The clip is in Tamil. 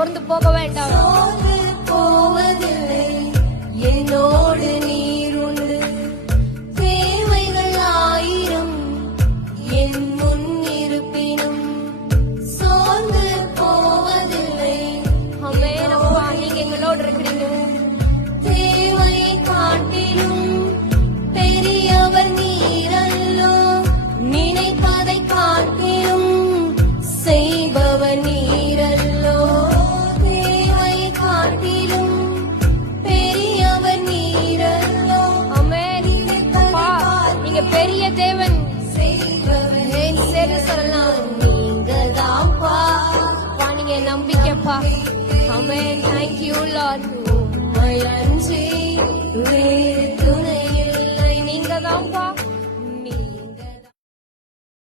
சோர்ந்து போக வேண்டாம். போவதில்லை என்னோடு நீர் உண்டு. தேவைகள் ஆயிரம் என் முன் இருப்பினும் சோர்ந்து போவதில்லை. ஆமென் அப்பா, நீங்க எங்களோடு இருக்கிறீங்க. தேவை காட்டிலும் பெரியவர் நீரல்லோ, நினைப்பதை காட்டிலும் செய்பவர் நீரல்லோ. தேவை காட்டிலும் பெரியவர் நீரல்லோ. ஆமென் அப்பா, நீங்க பெரிய தேவன். செய்பவர் சரி சொல்லலாம். நீங்கதான்ப்பா. அப்பா, நீங்க நம்பிக்கைப்பா. ஆமென். Thank you Lord. உம்மை அன்றி வேறு துணை